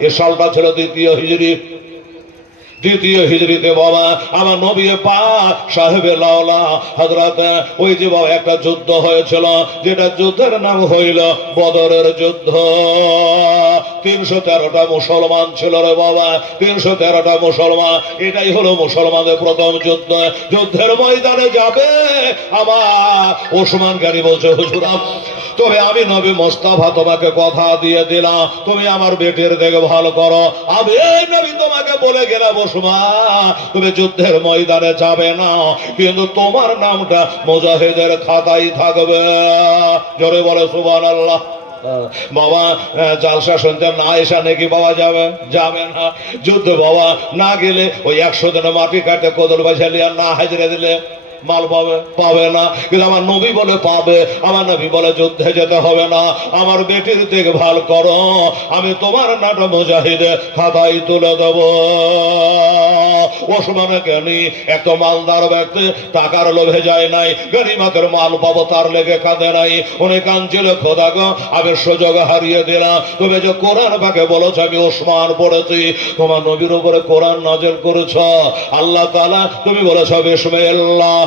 এ সালটা ছিল দ্বিতীয় হিজড়ি। দ্বিতীয় হিজড়িতে বাবা, আমার নবী পা সাহেবে লাওলা হজরত ওই যে বাবা, একটা যুদ্ধ হয়েছিল, যেটা যুদ্ধের নাম হইল বদরের যুদ্ধ। তিনশো তেরোটা মুসলমান ছিল রে বাবা, তিনশো তেরোটা মুসলমান, এটাই হলো মুসলমানদের প্রথম যুদ্ধ। যুদ্ধের ময়দানে যাবে আমার ওসমান গাড়ি বলছে, হুজুরা, তবে আমি নবী মোস্তাফা তোমাকে কথা দিয়ে দিলাম, তুমি আমার বেটের দেখভাল করো, আমি নবী তোমাকে বলে গেলাম ওসমা তুমি যুদ্ধের ময়দানে যাবে না, কিন্তু তোমার নামটা মুজাহিদের খাতাই থাকবে। জোরে বলো সুবান আল্লাহ বাবা জালসা শুনতে না এসা নাকি বাবা যাবে? যাবে না। যুদ্ধ বাবা না গেলে ওই একশো দিনে মাটি কাটে, কোদল বাজালি আর না হাজরে দিলে। মাল পাবে পাবে না। কিন্তু আমার নবী বলে পাবে, আমার নবী বলে যুদ্ধে যেতে হবে না। আমার বেটির দেখভাল করো, আমি তোমার নাটা মুজাহিদে খাতায় তুলে দেব। ওসমানে জ্ঞানী এত মালদার ব্যক্তি, টাকার লোভে যায় নাই গরিমাতের মাল পাবো তার লেগে কাঁদে নাই। উনি কাঞ্চিল খোদা আমি সুযোগ হারিয়ে দিলাম। তুমি যে কোরআন পাকে বলেছ, আমি ওসমান পড়েছি। তোমার নবীর উপরে কোরআন নজর করেছ। আল্লাহ তালা তুমি বলেছ বিসমিল্লাহ।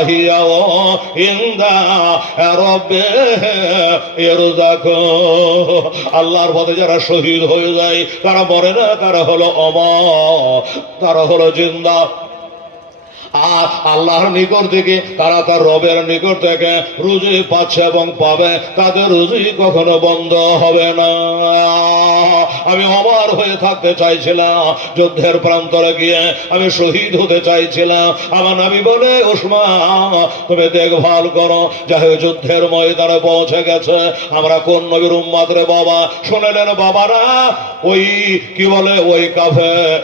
বাল আহিয়াউ ইনদা রাব্বিহিম আল্লাহর পথে যারা শহীদ হয়ে যায়, তারা মরে না, তারা হলো অমর তারা হলো জিন্দা। আর আল্লাহর নিকট থেকে, তারা তার রবের নিকট থেকে রুজি পাচ্ছে এবং পাবে। তাদের রুজি কখনো বন্ধ হবে না। আমি অমর হয়ে থাকতে চাইছিলাম, যুদ্ধের প্রান্তরে গিয়ে আমি শহীদ হতে চাইছিলাম। আমার নামি বলে ওসমা তুমি দেখভাল করো যাই যুদ্ধের ময়দানে পৌঁছে গেছে। আমরা কোন নবীর উম্মাদ রে বাবা? শুনেলেন বাবারা? ওই, কি বলে, ওই কাফে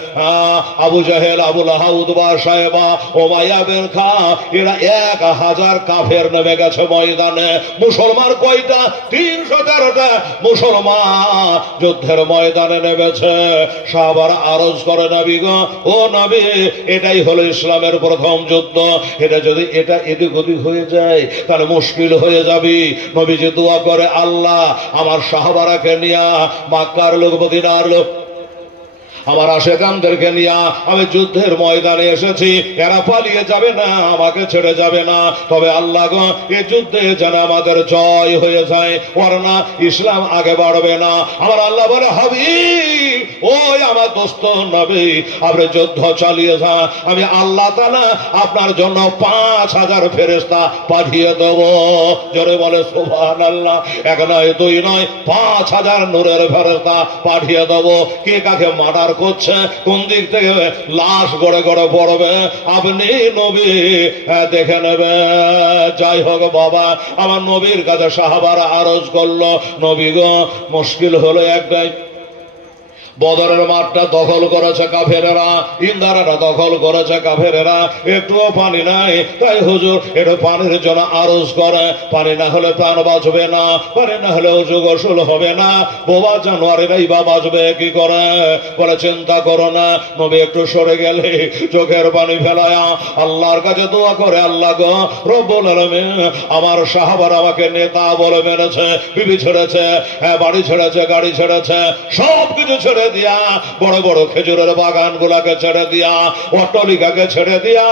আবু জাহেল আবুল হাউদবা সাহেবা, ওমাইয়া বের খা, এরা এক হাজার কাফের নেমে গেছে ময়দানে। মুসলমান কয়টা? তিনশো তেরোটা। মুসলমান, যুদ্ধের ময়দানে নেমেছে। সবার আরজ করে নাবি গো। ও নাবি, এটাই হলো ইসলামের প্রথম যুদ্ধ। এটা যদি এটা এদিক ওদিক হয়ে যায়, তাহলে মুশকিল হয়ে যাবি। নবীজি দোয়া করে, আল্লাহ, আমার সাহাবারাকে নিয়া, মাক্কার লোক, মদিনার লোক আমার আশেকানদেরকে নিয়ে আমি যুদ্ধের ময়দানে এসেছি। এরা পালিয়ে যাবে না, আমাকে ছেড়ে যাবে না। তবে আল্লাহ এ যুদ্ধে যেন আমাদের জয় হয়ে যায় না ইসলাম আগে বাড়বে না। আমার আল্লাহ বলে হবি ওই আমার দোস্ত নবী, আপনি যুদ্ধ চালিয়ে যা। আমি আল্লাহ তালা আপনার জন্য পাঁচ হাজার ফেরেস্তা পাঠিয়ে দেব। জোরে বলে সোভান আল্লাহ এক নয়, দুই নয়, পাঁচ হাজার নূরের ফেরেস্তা পাঠিয়ে দেব। কে কাকে মার্ডার করছে কোন দিক থেকে? লাশ গড়ে গড়ে পড়বে। আপনি নবী আহ, দেখে নেবে। যাই হোক বাবা আমার নবীর কাছে সাহাবারা আরজ করল। নবী মুশকিল হলো একটাই। বদরের মাঠটা দখল করেছে কাফেরেরা ইন্দারাটা দখল করেছে কাফেরেরা। একটুও পানি নাই। তাই হুজুর, একটু পানির জন্য আরজ করে। পানি না হলে প্রাণ বাঁচবে না। পানি না হলে উজু গোসল হবে না। বোবা জানোয়ারেরাই বা বাঁচবে কি করে? বলে, চিন্তা করো না। নবী একটু সরে গেলে চোখের পানি ফেলায়া আল্লাহর কাছে দোয়া করে, আল্লাহ গো, রব্বুল আলামিন, আমার সাহাবার আমাকে নেতা বলে মেরেছে বিবি ছেড়েছে হ্যাঁ বাড়ি ছেড়েছে, গাড়ি ছেড়েছে সব কিছু ছেড়ে ছেড়ে দিয়া, বড় বড় খেজুরের বাগান গুলাকে ছেড়ে দিয়া, অট্টলিকাকে ছেড়ে দিয়া,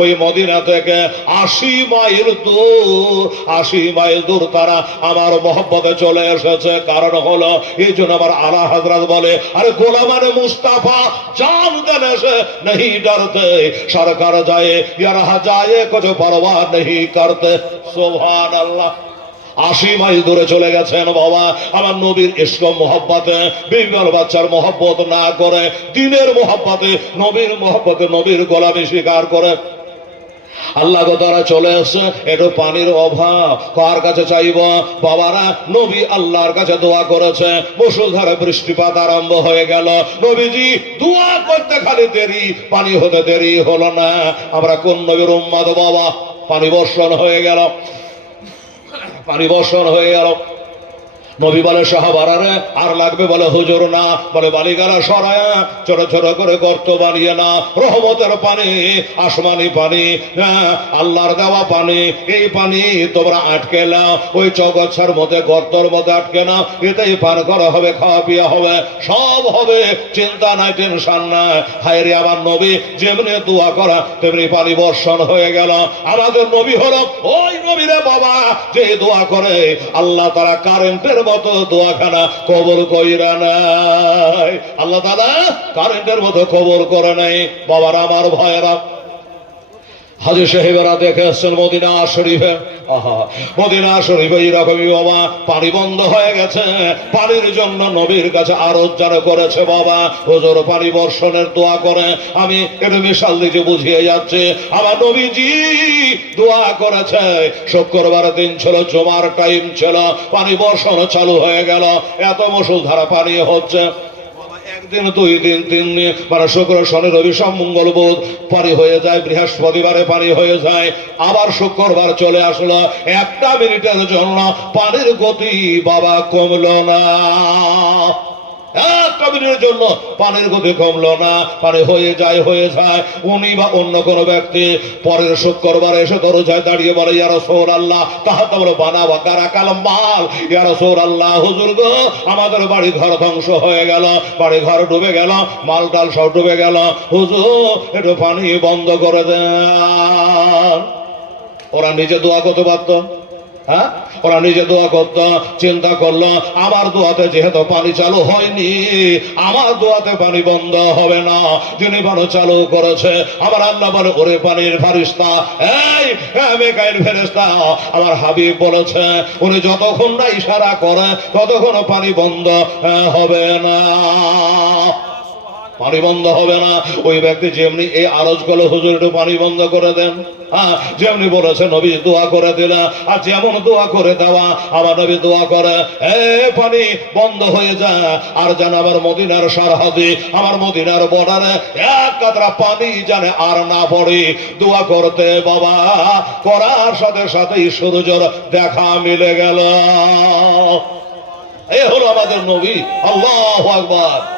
ওই মদিনা থেকে আশি মাইল দূর, আশি মাইল দূর তারা আমার মহব্বতে চলে এসেছে। কারণ হলো, এই জন্য আমার আলা হাজরাত বলে, আরে গোলামান মুস্তাফা জান দেন এসে নেই ডরতে? সরকার যায় ইয়ারা যায়, কিছু পরোয়া নেই করতে। সোভান আল্লাহ আশি মাইল দূরে চলে গেছেন বাবা। আমার নবীর ইস্ক মোহব্বতে বিগল বাচ্চার মোহব্বত না করে, দিনের মোহব্বতে, নবীর মোহব্বতে নবীর গোলামি স্বীকার করে। আল্লাহ তারা চলে এসছে একটু পানির অভাব। কার কাছে চাইব? বাবারা, নবী আল্লাহর কাছে দোয়া করেছে। মুসুলধারে বৃষ্টিপাত আরম্ভ হয়ে গেল। নবীজি, দোয়া করতে খালি দেরি, পানি হতে দেরি হলো না। আমরা কোন নবীর উম্মাদ বাবা? পানি বর্ষণ হয়ে গেল। পানি বর্ষণ হয়ে গেল নবী বলে সাহাবারারে আর লাগবে বলে হুজুর না। বলে বালিগারা সরায়া ছোট ছোট করে গর্ত বানিয়ে না রহমতের পানি আসমানি পানি হ্যাঁ, আল্লাহর দেওয়া পানি এই পানি তোমরা আটকে নাও ওই চগচ্ছার মধ্যে গর্তর মধ্যে আটকে নাও এতেই পান করা হবে খাওয়া পিয়া হবে সব হবে চিন্তা নাই টেনশন নাই। হায়রে আমার নবী যেমনি দোয়া করা তেমনি পানি বর্ষণ হয়ে গেল। আমাদের নবী হলো ওই নবীরে বাবা যে দোয়া করে আল্লাহ তারা কারেন্টের মতো দোয়াখানা কবর কইরা নাই। আল্লাহ দাদা কারেন্টের মতো কবর করে নাই। বাবার, আমার ভয়েরা হাজি সাহেবেরা দেখে এসছেন মদিনা শরীফে। আহা, মদিনা শরীফে এরকমই বাবা, পানি বন্ধ হয়ে গেছে। পানির জন্য নবীর কাছে আরও যেন করেছে বাবা। হুজুর পানি বর্ষণের দোয়া করে। আমি একটু মিশাল দিতে বুঝিয়ে যাচ্ছে। আমার নবীজি দোয়া করেছে। শুক্রবার দিন ছিল, জমার টাইম ছিল। পানি বর্ষণ চালু হয়ে গেল। এত মুসুল ধারা পানি হচ্ছে। একদিন, দুই দিন, তিন দিন মানে শুক্র, শনি, রবি সব বোধ পানি হয়ে যায়, বৃহস্পতিবারে পানি হয়ে যায়, আবার শুক্রবার চলে আসলো। একটা মিনিটের জন্য পানির গতি বাবা কমল না। মিনিটের জন্য পানির গতি কমলো না, পানি হয়ে যায় হয়ে যায়। উনি বা অন্য কোনো ব্যক্তি পরের শুক্রবার এসে দরজায় দাঁড়িয়ে বলে ইয়ার সৌর আল্লাহ তাহা বলে বানাবা কারা কালাম মাল ইয়ার সৌর আল্লাহ হুজুর গো, আমাদের বাড়ি ঘর ধ্বংস হয়ে গেল, বাড়ি ঘর ডুবে গেল, মাল ডাল সব ডুবে গেল। হুজুর, একটু পানি বন্ধ করে দেন। ওরা নিজে দোয়া করতে পারতো। হ্যাঁ? ওরা নিজে দোয়া করতো, চিন্তা করল, আমার দোয়াতে যেহেতু পানি চালু হয়নি, আমার দোয়াতে পানি বন্ধ হবে না। যিনি পানি চালু করেছে, আমার আল্লাহ বলে, ওরে পানির ফারিস্তা এই মেকাইল ফেরেস্তা আমার হাবিব বলেছে, উনি যতক্ষণ না ইশারা করে, ততক্ষণ পানি বন্ধ হবে না। পানি বন্ধ হবে না। ওই ব্যক্তি যেমনি এই আরজ করল হুজুর একটু পানি বন্ধ করে দেন। হ্যাঁ যেমনি বলেছে নবী, দোয়া করে দিলা। আর যেমন দোয়া করে দেওয়া, আমার নবী দোয়া করে, এ, পানি বন্ধ হয়ে যায় আর যেন আমার মদিনার সরহদে, আমার মদিনার বর্ডারে এক কাতরা পানি জানে আর না পড়ে। দোয়া করতে বাবা, করার সাথে সাথেই সূর্যর দেখা মিলে গেল। এ হলো আমাদের নবী, আল্লাহ আকবার।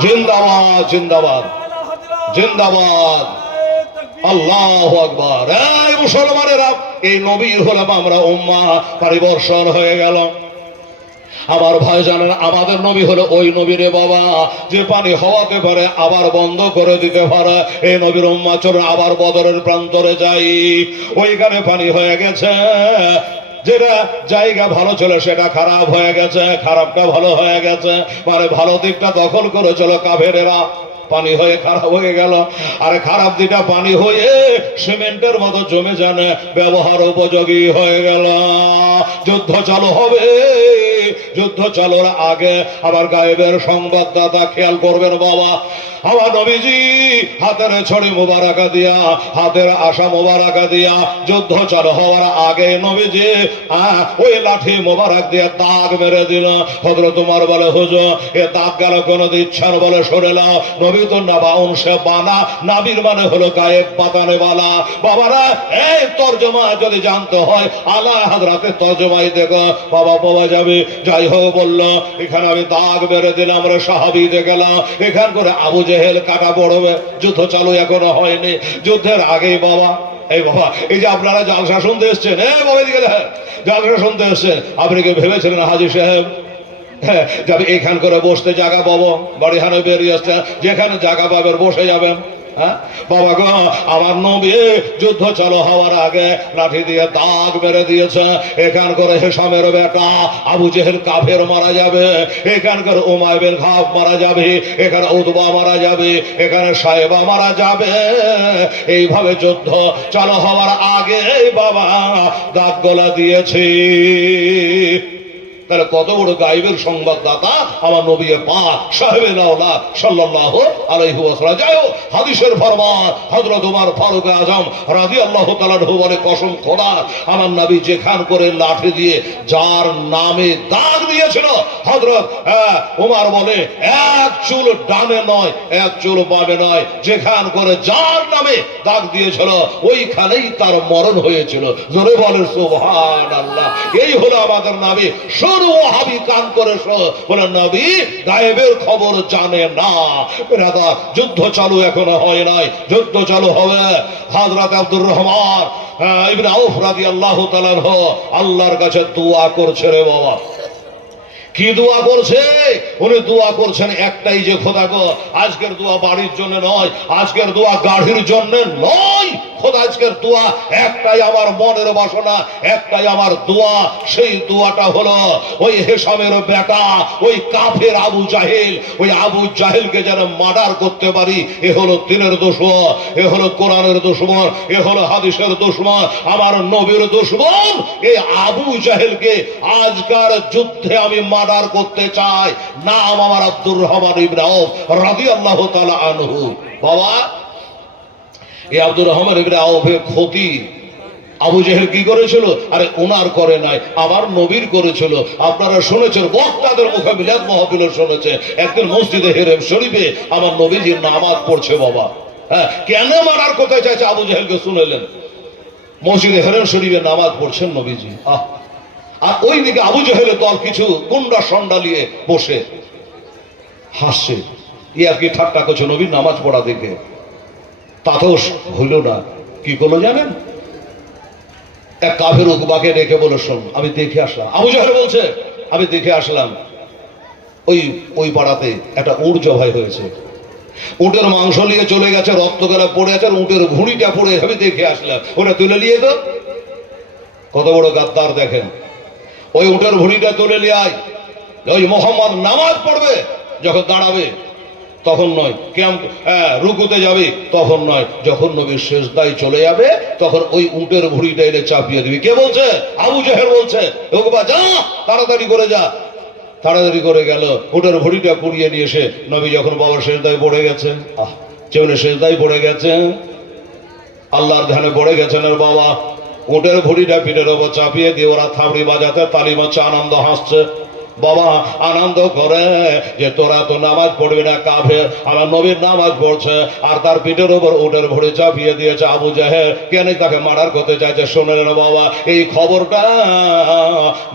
জিন্দাবাদ জিন্দাবাদ। জিন্দাবাদ। আল্লাহ এই আমরা উম্মা পরিবর্ষণ হয়ে গেল। আমার ভাই জানেন আমাদের নবী হলো ওই নবীরে বাবা, যে পানি হওয়াতে পারে আবার বন্ধ করে দিতে পারে। এই নবীর উম্মা চলুন আবার বদরের প্রান্তরে যাই। ওইখানে পানি হয়ে গেছে। যেটা জায়গা ভালো ছিল সেটা খারাপ হয়ে গেছে, খারাপটা ভালো হয়ে গেছে মানে ভালো দিকটা দখল করেছিল কাভেরেরা পানি হয়ে খারাপ হয়ে গেল। আর খারাপ দিকটা পানি হয়ে সিমেন্টের মতো জমে জানে ব্যবহার উপযোগী হয়ে গেল। যুদ্ধ চালু হবে। যুদ্ধ চালুর আগে আবার গায়েবের সংবাদদাতা খেয়াল করবেন বাবা। আমার নবীজি, হাতের ছড়ি দিয়া, হাতের আশা দিয়া, যুদ্ধ চালু হওয়ার আগে নবীজি ওই লাঠি দিয়ে দাগ মেরে দিল। তোমার বলে এ দাগ গেল কোনো ইচ্ছার বলে সরে নাও। নবী তো নাবা অংশে বানা, নাবির মানে হলো গায়ে পাতানে বালা। বাবারা, এই তর্জমা যদি জানতে হয় আলা হাজরাতে তর্জমাই দেখো। বাবা পাওয়া যাবে, যাই হোক বলল, এখানে আমি দাগ বেড়ে দিলাম আমরা সাহাবিতে গেলাম এখান করে আবু জেহেল কাটা পড়বে, যুদ্ধ চালু এখনও হয়নি। যুদ্ধের আগে বাবা, এই বাবা, এই যে আপনারা জালসা শুনতে এসছেন হ্যাঁ বাবা, এদিকে দেখেন জালসা শুনতে এসছেন। আপনি কি ভেবেছিলেন, হাজি সাহেব? হ্যাঁ যাবে এখান করে বসতে জায়গা পাবো বাড়ি হানো বেরিয়ে আসছে যেখানে জায়গা পাবেন বসে যাবেন। বাবা গো, আমার নবী যুদ্ধ চালু হওয়ার আগে লাঠি দিয়ে দাগ মেরে দিয়েছে। এখান করে হেসামের বেটা আবু জেহেল কাফের মারা যাবে। এখানকার উমাইবেল খাফ মারা যাবে। এখানে উদবা মারা যাবে। এখানে সাহেবা মারা যাবে। এইভাবে যুদ্ধ চালু হওয়ার আগে বাবা দাগ গলা দিয়েছি। তাহলে কত বড় গাইবের সংবাদদাতা আমার নবী পাক সাহেবে লাউলা সাল্লাল্লাহু আলাইহি ওয়াসাল্লাম। যাই হোক হাদিসের ফরমান হযরত ওমর ফারুক আজম রাদিয়াল্লাহু তাআলা বলে কসম খোদা আমার নবী যেখান করে লাঠি দিয়ে যার নামে দাগ দিয়েছিল হযরত হ্যাঁ, ওমর বলে এক চুল ডানে নয় এক চুল বামে নয় যেখান করে যার নামে দাগ দিয়েছিল ওইখানেই তার মরণ হয়েছিল। জোরে বলে সুবহান আল্লাহ এই হলো আমাদের নাবি খবর জানে না। দাদা যুদ্ধ চালু এখনও হয় নাই। যুদ্ধ চালু হবে। হাজরাত আব্দুর রহমান আল্লাহর কাছে দোয়া করছে রে বাবা। কি দোয়া করছে? উনি দোয়া করছেন একটাই যে, খোদা গো, আজকের দোয়া বাড়ির জন্য নয়, আজকের দোয়া গাড়ির জন্য নয়। খোদা, আজকের দোয়া একটাই আমার মনের বাসনা, একটাই আমার দোয়া। সেই দোয়াটা হলো ওই হেসামের বেটা, ওই কাফের আবু জাহেল। ওই আবু জাহেলকে যেন মার্ডার করতে পারি, এ হলো দিনের দুশ্মন, এ হলো কোরআনের দুশ্মন, এ হলো হাদিসের দুশ্মন, আমার নবীর দুশ্মন। এই আবু জাহেলকে আজকার যুদ্ধে আমি মার্ডার করতে চাই নাম আমার আব্দুর রহমান ইব্রাহিম রাজি আল্লাহ আনহু। বাবা, এই আব্দুর রহমান ইব্রাহিমের ক্ষতি। আবু জেহেল কি করেছিল? আরে ওনার করে নাই, আমার নবীর করেছিল। আপনারা শুনেছেন, বক্তাদের মুখে মিলাদ মহাবিল শুনেছে। একদিন মসজিদে হেরেম শরীফে আমার নবীজির নামাজ পড়ছে বাবা। হ্যাঁ কেন মারার কোথায় চাইছে আবু জেহেলকে শুনেলেন? মসজিদে হেরেম শরীফে নামাজ পড়ছেন নবীজি। আহ আর ওই দিকে আবু জেহেলের দল কিছু গুন্ডা সন্ডা নিয়ে বসে। হাসছে ই আর কি ঠাট্টা করছে নবীর নামাজ পড়া দেখে? তাতেও হইল না। কি করল জানেন? এক কাফের উকবাকে ডেকে বলে শোন, আমি দেখে আসলাম। আবু জাহেল বলছে, আমি দেখে আসলাম। ওই ওই পাড়াতে একটা উট জবাই হয়েছে। উটের মাংস নিয়ে চলে গেছে, রক্ত গেলা পড়ে আছে, আর উটের ভুঁড়িটা পড়ে, আমি দেখে আসলাম। ওটা তুলে নিয়ে তো। কত বড় গাদ্দার দেখেন। ওই উটের ভুঁড়িটা তুলে নিয়ে আয়। ওই মোহাম্মদ নামাজ পড়বে যখন দাঁড়াবে তখন নয় হ্যাঁ, রুকুতে যাবে তখন নয় যখন নবীর শেষ দায় চলে যাবে তখন ওই উটের ভুড়িটা এনে চাপিয়ে দিবি। কে বলছে? আবু জাহের বলছে ওগবা যা তাড়াতাড়ি করে যা। তাড়াতাড়ি করে গেল উটের ভুড়িটা পুড়িয়ে নিয়ে এসে নবী যখন বাবার শেষ দায় পড়ে গেছে আহ যেমন শেষ দায় পড়ে গেছে আল্লাহর ধ্যানে পড়ে গেছেন আর বাবা উটের ঘড়িটা পিঠের ওপর চাপিয়ে দিয়ে ওরা থাবড়ি বাজাতে তালি মারছে আনন্দ হাসছে। বাবা, আনন্দ করে যে তোরা তো নামাজ পড়বি না কাফে আমার নবীর নামাজ পড়ছে, আর তার পিঠের উপর উটের ভরে চাপিয়ে দিয়েছে আবু জাহের কেন তাকে মারার করতে চাইছে? শোনেন না বাবা, এই খবরটা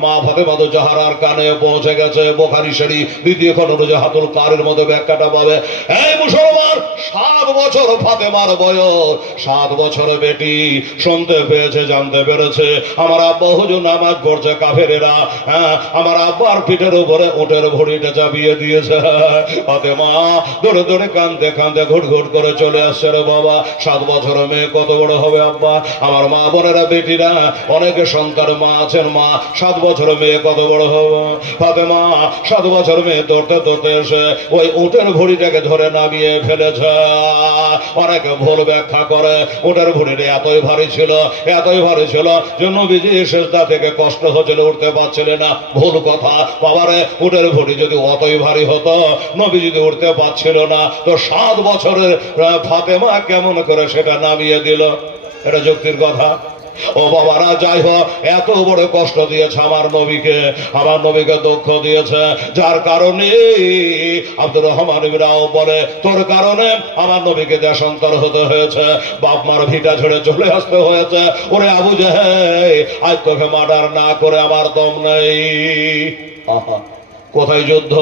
মা ফাতেমা তো জাহারার কানে পৌঁছে গেছে। বোখারি শরীফ, দ্বিতীয় খন্ড হাতুল কারের মতো ব্যাখ্যাটা পাবে। এই মুসলমান, সাত বছর ফাতেমার বয়স, সাত বছর বেটি, শুনতে পেয়েছে, জানতে পেরেছে। আমার আব্বা হুজুর নামাজ পড়ছে কাফেরেরা হ্যাঁ আমার আব্বার পিঠের উপরে উটের ভড়িটা চাপিয়ে দিয়েছে। ফাতেমা দৌড়ে দৌড়ে কান্দে কান্দে ঘুট ঘুট করে চলে আসছে রে বাবা। সাত বছর মেয়ে, কত বড় হবে আব্বা? আমার মা বোনেরা, বেটিরা, অনেকে সংখ্যার মা আছেন, মা। সাত বছর মেয়ে, কত বড় হবে? ফাতেমা, সাত বছর মেয়ে দৌড়তে দৌড়তে এসে ওই উটের ভড়িটাকে ধরে নামিয়ে ফেলেছে। অনেকে ভুল ব্যাখ্যা করে। উটের ভড়িটা এতই ভারী ছিল, এতই ভারী ছিল যে নবীজি শেষদা থেকে কষ্ট হচ্ছিল, উঠতে পারছিলেন না। ভুল কথা বাবারে, উটের ভড়ি যদি অতই ভারী হতো, নবী যদি উঠতে পারছিল না, তো সাত বছরের ফাতেমা কেমন করে সেটা নামিয়ে দিল? এটা যুক্তির কথা। ও বাবারা, যাই হোক, এত বড় কষ্ট দিয়েছে আমার নবীকে আমার নবীকে দুঃখ দিয়েছে। যার কারণে আব্দুর রহমান ইবরাও বলে, তোর কারণে আমার নবীকে দেশান্তর হতে হয়েছে। বাপ মার ভিটা ছেড়ে চলে আসতে হয়েছে। ওরে আবু জাহে আজ তোকে মার্ডার না করে আমার দম নেই। কোথায় যুদ্ধ?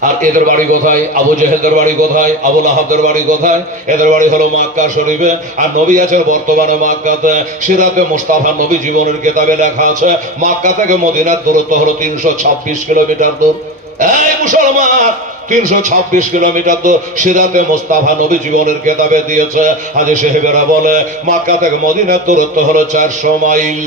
আর এদের বাড়ি কোথায়? আবু জেহেদের বাড়ি কোথায়? আবু আহাবের বাড়ি কোথায়? এদের বাড়ি হলো মাক্কা শরীফে। আর নবী আছে বর্তমানে মাক্কাতে। সিরাতে মুস্তাফা নবী জীবনের কেতাবে লেখা আছে, মাক্কা থেকে মদিনার দূরত্ব হলো তিনশো ছাব্বিশ কিলোমিটার দূর। এই মুসলমান! তিনশো ছাব্বিশ কিলোমিটার তো সিরাতে মোস্তাফা নবী জীবনের কেতাবে দিয়েছে। হাজি সাহেবেরা বলে, মাক্কা থেকে মদিনার দূরত্ব হলো চারশো মাইল।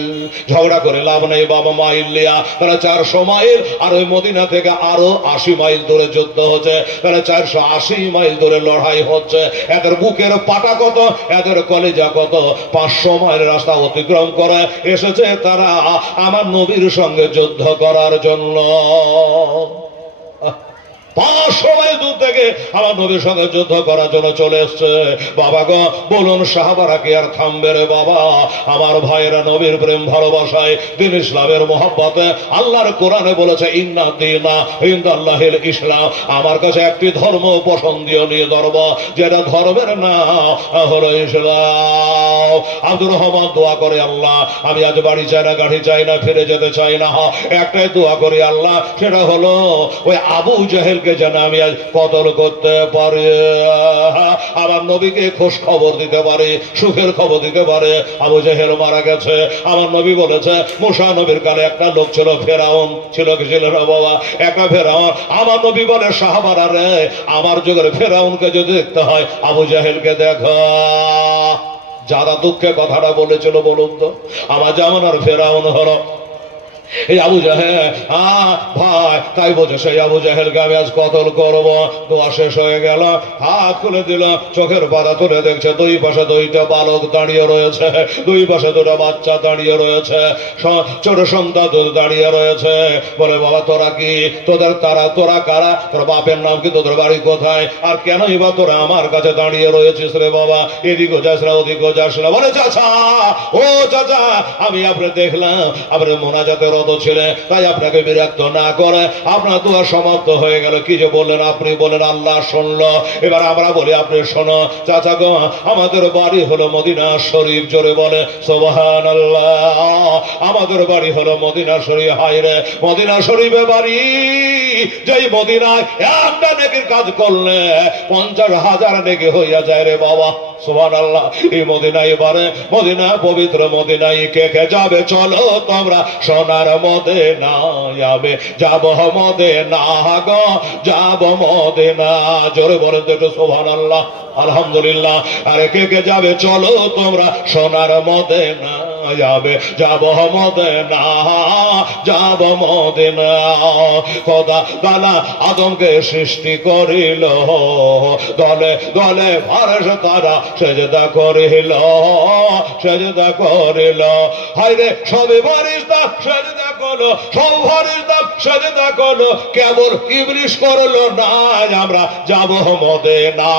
ঝগড়া করে লাভ নেই বাবা মাইল লিয়া। তাহলে চারশো মাইল আর ওই মদিনা থেকে আরও আশি মাইল দূরে যুদ্ধ হচ্ছে। তাহলে চারশো আশি মাইল দূরে লড়াই হচ্ছে। এদের বুকের পাটা কত? এদের কলেজা কত? পাঁচশো মাইল রাস্তা অতিক্রম করে এসেছে তারা আমার নবীর সঙ্গে যুদ্ধ করার জন্য। পাঁচশো মাইল দূর থেকে আমার সঙ্গে যুদ্ধ করার জন্য চলে বাবা গো, বলুন কি আর বাবা? আমার আল্লাহর কোরআনে বলেছে, ইন্না ইসলাম। আমার কাছে একটি ধর্ম পছন্দীয় নিয়ে ধর্ম যেটা ধর্মের না হলো ইসলাম। আব্দুর রহমান, দোয়া করে আল্লাহ, আমি আজ বাড়ি চাই না, গাড়ি চাই না, ফিরে যেতে চাই না। একটাই দোয়া করি আল্লাহ, সেটা হলো, ওই আবু জাহেলকে যেন আমি আজ কতল করতে পারি। আমার নবীকে খোঁজ খবর দিতে পারে, সুখের খবর দিতে পারে। আবু জাহেল মারা গেছে। আমার নবী বলেছে, মুসা নবীর কালে একটা লোক ছিল, ফেরাউন। ছিল কি ছিল না বাবা? একটা ফেরাউন। আমার নবী বলে, সাহাবারা রে, আমার যুগের ফেরাউনকে যদি দেখতে হয়, আবু জাহেলকে দেখো। যারা দুঃখে কথাটা বলেছিল, বলুন তো। আমার জামানার ফেরাউন হলো এই আবু জাহেল, আ, ভাই, তাই বলছে, সেই আবু জাহেলকে আমি আজ কতল করব? দোয়া শেষ হয়ে গেল, হাত খুলে দিল, চোখের পাতা তুলে দেখছে, দুই পাশে দুইটা বালক দাঁড়িয়ে রয়েছে, দুই পাশে দুটো বাচ্চা দাঁড়িয়ে রয়েছে ছোট সন্তান দাঁড়িয়ে রয়েছে, বলে, বাবা, তোরা কি? তোদের তারা, তোরা কারা? তোর বাপের নাম কি? তোদের বাড়ি কোথায়? আর কেনই বা তোরা আমার কাছে দাঁড়িয়ে রয়েছিস রে বাবা? এদিকও যাস না ওদিকও যাস না, বলে, চাচা, ও চাচা, আমি আপনি দেখলাম, আপনার মোনাজাতে রত ছিলেন তাই আপনাকে বিরক্ত না করে আপনার দোয়া সমাপ্ত হয়ে গেল। কি যে বললেন আপনি? বলেন আল্লাহ শুনলো। এবার আমরা বলি, আপনি শোনো, চাচা গো, আমাদের বাড়ি হলো মদিনা শরীফ, জোরে বলে সোবাহান আমাদের বাড়ি হলো মদিনা শরীফ হাই রে, মদিনা শরীফে বাড়ি। যেই মদিনায় একটা নেকির কাজ করলে পঞ্চাশ হাজার নেকি হইয়া যায় রে বাবা সোহান আল্লাহ এই মদিনা এবারে মদিনা পবিত্র মদিনায় কে কে যাবে? চলো তোমরা সোনার মদে না যাবে যাব মদে না গ, যাব মদে না। জোরে বলেন তো একটু সোহান আল্লাহ আলহামদুলিল্লাহ। আরে কে কে যাবে, চলো তোমরা সোনার মদে না যাবে? যাব মদে না যাব মদে না খোদা দানা আদমকে সৃষ্টি করিল। দলে দলে ভারস তারা সেজদা করিল সেজদা করিল। হাইরে সবে ভারিস্তা সেজদা করল, সব ভারিস্তা সেজদা করল। কেবল ইবলিশ করল না আমরা যাব মদে না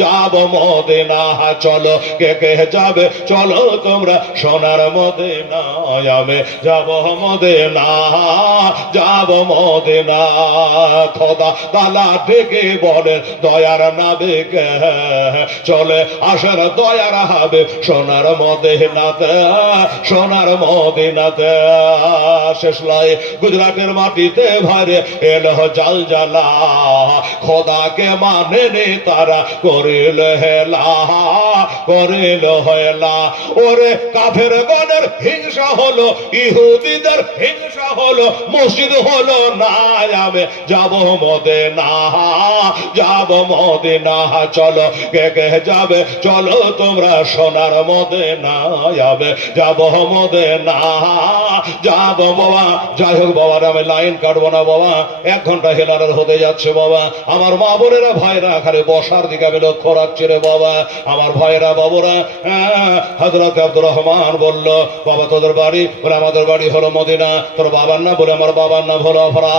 যাব মদে না চলো, কে কে যাবে? চলো তোমরা সোনার মদে না যাবে মদে না যাব মদে না খোদা তালা ডেকে বলেন দয়ার নাবে চলে আসার দয়ার হবে সোনার মদে নাতে সোনার মদে নাতে শেষ লাই গুজরাটের মাটিতে ভারে এলো জাল জালা। খোদাকে মানে নে তারা করিল হেলা করিল হেলা। ওরে কাফের গণের হিংসা হলো, ইহুদিদের হিংসা হলো, মসজিদ হলো না যাবে যাব মদে না যাব মদে না চলো, কে কে যাবে, চলো তোমরা সোনার মদে না যাবে যাব মদে না যাব বাবা, যাই হোক বাবার আমি লাইন কাটবো না বাবা, এক ঘণ্টা হেলারের হতে যাচ্ছে বাবা, আমার মা বোনেরা, ভাইরা খালি বসার দিকে আমি লক্ষ্য রাখছি রে বাবা, আমার ভাইরা বাবুরা হজরত আব্দুর রহমান বলল, বাবা তোদের বাড়ি, বলে আমাদের বাড়ি হলো মদিনা। তোর বাবার না বলে আমার বাবার নাম হলো অফরা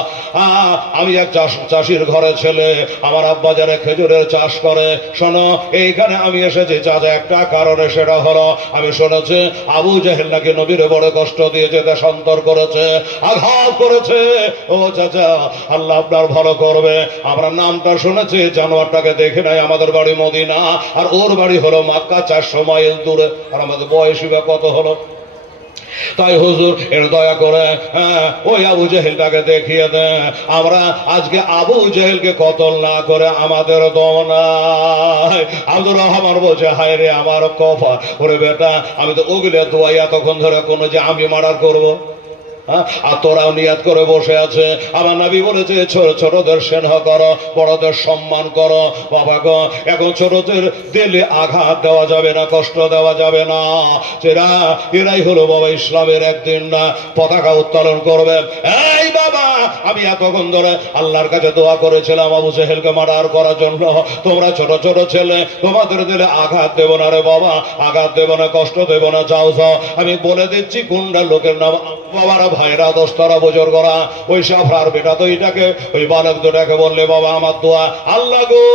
আমি এক চাষির ঘরে ছেলে। আমার আব্বা যারা খেজুরের চাষ করে, শোনো, এইখানে আমি এসেছি। চাচা একটা কারণে সেটা হলো, আমি শুনেছি আবু জাহেল নাকি নবীর বড় কষ্ট দিয়েছে দেশান্তর করেছে, আঘাত করেছে। ও চাচা, আল্লাহ আপনার ভালো করবে। আমরা নামটা শুনেছি, জানোয়ারটাকে দেখে নাই আমাদের বাড়ি মদিনা। আর ওর বাড়ি হলো মাক্কা চারশো মাইল দূরে। আর আমাদের বয়সী বা কত হলো? তাই হুজুর এর দয়া করে হ্যাঁ, ওই আবু জেহেলটাকে দেখিয়ে দেন আমরা আজকে আবু জেহেলকে কতল না করে আমাদের দমনায় আব্দুর রহমান বলছে হায় রে আমার কফা ওরে বেটা আমি তো ওগুলো দোয়াই এতক্ষণ ধরে কোনো যে আমি মার্ডার করব? আর তোরাও নিয়াত করে বসে আছে। আমার নাবি বলেছে, ছোট ছোটদের স্নেহ করো, বড়দের সম্মান করো। বাবা গো, এখন ছোটদের দিলে আঘাত দেওয়া যাবে না, কষ্ট দেওয়া যাবে না। এরা এরাই হলো বাবা ইসলামের একদিন না পতাকা উত্তোলন করবে। এই বাবা, আমি এতক্ষণ ধরে আল্লাহর কাছে দোয়া করেছিলাম আবু সেহেলকে মার্ডার করার জন্য। তোমরা ছোট ছোট ছেলে, তোমাদের দিলে আঘাত দেব না রে বাবা, আঘাত দেব না, কষ্ট দেব না চাও চাও আমি বলে দিচ্ছি কোনটা লোকের নাম বাবারা ভাইরা দোস্তরা বোজর করা। ওই সাফরার বেটা তো এটাকে ওই বালক দুটাকে বললে বাবা আমার দোয়া আল্লাহ গো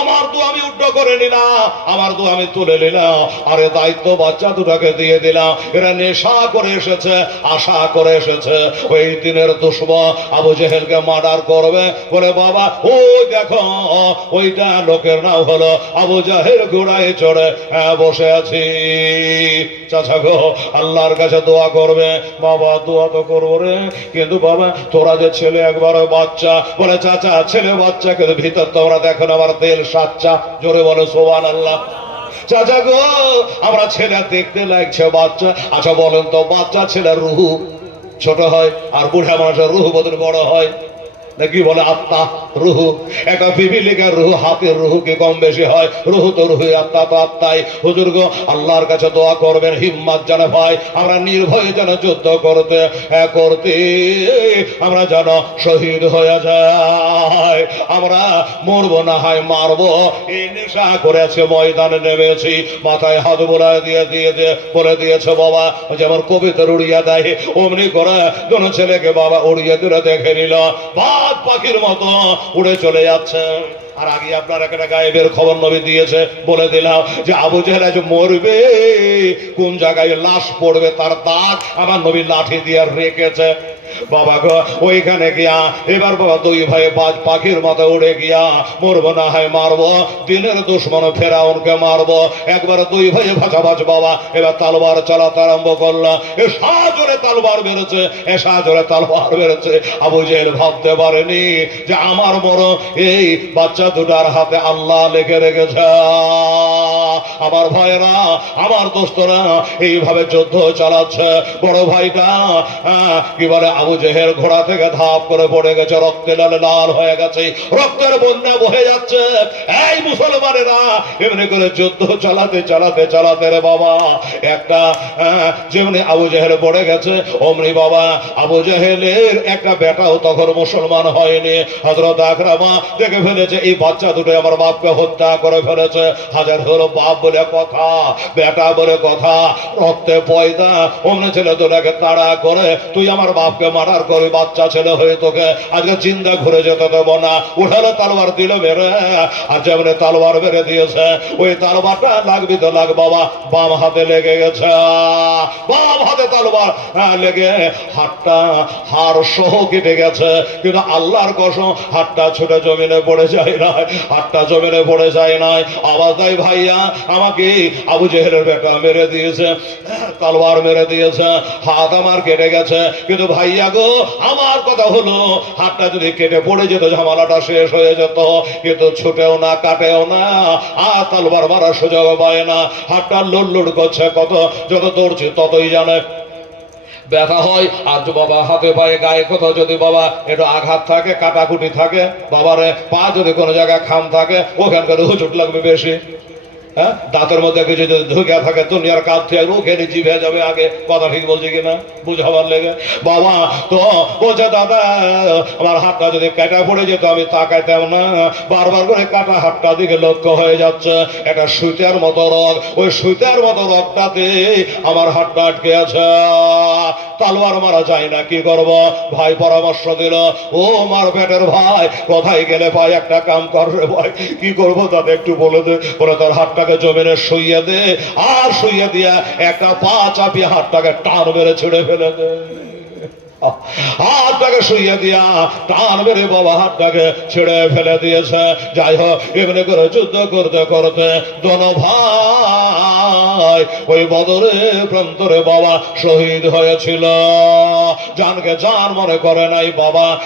আমার দোয়া আমি উড্ড করে নিলাম আমার দোয়া আমি তুলে নিলাম আরে দায়িত্ব বাচ্চা দুটাকে দিয়ে দিলাম এরা নেশা করে এসেছে আশা করে এসেছে ওই দিনের দুশ্ম আবু জেহেলকে মার্ডার করবে বলে বাবা ওই দেখো ওইটা লোকের নাম হলো আবু জাহের ঘোড়ায় চড়ে হ্যাঁ, বসে আছি। চাচা গো আল্লাহর কাছে দোয়া করবে বাবা দোয়া তো করব রে। কিন্তু বাবা, তোরা যে ছেলে একবার বাচ্চা বলে, চাচা, ছেলে বাচ্চা, কিন্তু ভিতর তোমরা দেখো আমার তেল সাচ্চা। জোরে বলে সোবান আল্লাহ চাচা গো, আমরা ছেলে দেখতে লাগছে বাচ্চা। আচ্ছা বলেন তো, বাচ্চা ছেলে রুহু ছোট হয় আর বুড়া মানুষের রুহু বদল বড় হয়। নাকি বলে আত্মা, রুহু। একটা বিবিলিকার রুহু হাতের রুহু কি কম বেশি হয়। রুহু তো রুহু আত্মা, তো আত্মাই। হুজুর গো, আল্লাহর কাছে দোয়া করবেন, হিম্মত যেন ভাই আমরা নির্ভয়ে যেন যুদ্ধ করতে করতে, আমরা যেন শহীদ হয়ে যায় আমরা মরবো না, হয় মারবো। এই নেশা করেছে, ময়দানে নেমেছি। মাথায় হাত বোলায় দিয়ে দিয়ে দিয়ে, বলে দিয়েছে বাবা যেমন কবিতা উড়িয়া দেয়। অমনি করে কোন ছেলেকে বাবা উড়িয়ে দিলে দেখে নিল। বাদ পাখির মতো উড়ে চলে যাচ্ছে। আর আগে আপনার একটা গায়েবের খবর নবী দিয়েছে, বলে দিলাম যে আবু জেহেল আজ মরবে। কোন জায়গায় লাশ পড়বে তার দাগ আমার নবী লাঠি দিয়ে রেখেছে। বাবা গো, ওইখানে গিয়া, এবার বাবা দুই ভাই বাজ পাখির মতো উড়ে গিয়া, মরবো না হয়, মারবো। দিনের দুশ্মন ফেরাউনকে মারবো। একবার দুই ভাই ভাজাভাজ বাবা, এবার তালবার চালাতে আরম্ভ করল। এ সাজরে তালবার বেরোছে এ সাজরে তালবার বেরোছে আবু জেহেল ভাবতে পারেনি যে আমার বড় এই বাচ্চা দুটার হাতে আল্লাহ লেখে রেখেছে। আমার ভাইরা আমার দোস্তরা এইভাবে যুদ্ধ চালাচ্ছে। বড় ভাইটা কি বলে, আবু জেহের ঘোড়া থেকে ধাপ করে পড়ে গেছে, রক্তে লাল লাল হয়ে গেছে। রক্তের বন্যা বহে যাচ্ছে। এই মুসলমানেরা, এমনি করে যুদ্ধ চালাতে চালাতে চালাতে রে বাবা। একটা যেমনি আবু জেহের পড়ে গেছে, অমনি বাবা, আবু জেহেলের একটা বেটাও তখন মুসলমান হয়নি। হজরত আকরামা দেখে ফেলেছে এই বাচ্চা দুটো আমার বাপকে হত্যা করে ফেলেছে। হাজার হলো বাপ বলে কথা বেটা বলে কথা রক্তে পয়দা অমনি ছেলে দুটাকে তাড়া করে তুই আমার বাপকে মারার করে বাচ্চা ছেলে হয়ে তোকে আজকে চিন্তা ঘুরে যেতে দেবো না। উঠালো তালবার দিল মেরে আর যেমন তালবার মেরে দিয়েছে ওই তালবারটা লাগবি তো লাগ বাবা বাম হাতে লেগে গেছে। বাম হাতে তালবার হ্যাঁ, লেগে হাতটা হাড় সহ কেটে গেছে কিন্তু আল্লাহর কসম হাতটা ছুটে জমিনে পড়ে যায়। হাতটা ভাইয়া মেরে তলোয়ার মেরে গো, আমার কথা হলো, হাতটা যদি কেটে পড়ে যেত, ঝামেলাটা শেষ হয়ে যেত। কিন্তু ছুটেও না, কাটেও না, আর তলবার মারার সুযোগ পায় না। হাতটা লোড় লোড় করছে, কত যত দৌড়ছে ততই জানে। ব্যথা হয়, আর বাবা হাতে পায়ে, গায়ে কোথাও যদি বাবা একটু আঘাত থাকে, কাটাকুটি থাকে, বাবারে পা যদি কোনো জায়গায় খাম থাকে, ওখানকার হুচুট লাগবে বেশি। হ্যাঁ? দাঁতের মধ্যে কিছু যদি ঢুকে থাকে, দুনিয়ার কাজ থেকে ওখানে জিভে যাবে আগে। কথা ঠিক বলছি কিনা? বুঝাবার লেগে। বাবা, তো বলছে, দাদা, আমার হাতটা যদি কাটা পড়ে যেত, আমি তাকাইতাম না। বারবার করে কাটা হাতটা দিকে লক্ষ্য হয়ে যাচ্ছে। এটা সুতার মতো রগ। ওই সুতার মতো রগটাতে আমার হাতটা আটকে আছে। তালওয়ার মারা যায় না, কি করব? ভাই পরামর্শ দিল, ও মার পেটের ভাই, কোথায় গেলে ভাই একটা কাম করবে ভাই? কি করব তাতে একটু বলে দে। বলে তার হাতটাকে জমিনে শুইয়ে দে, আর শুইয়ে দিয়া একটা পা চাপিয়ে হাতটাকে টান মেরে ছেড়ে ফেলে দে। হাতটাকে শুইয়ে দিয়া টান মেরে বাবা হাতটাকে ছেড়ে ফেলে দিয়েছে। যাই হোক, এমনি করে যুদ্ধ করতে করতে দন ভাই ওই বদরে প্রান্তরে বাবা শহীদ হয়েছিল। জানকে জান মনে করে নাই বাবা।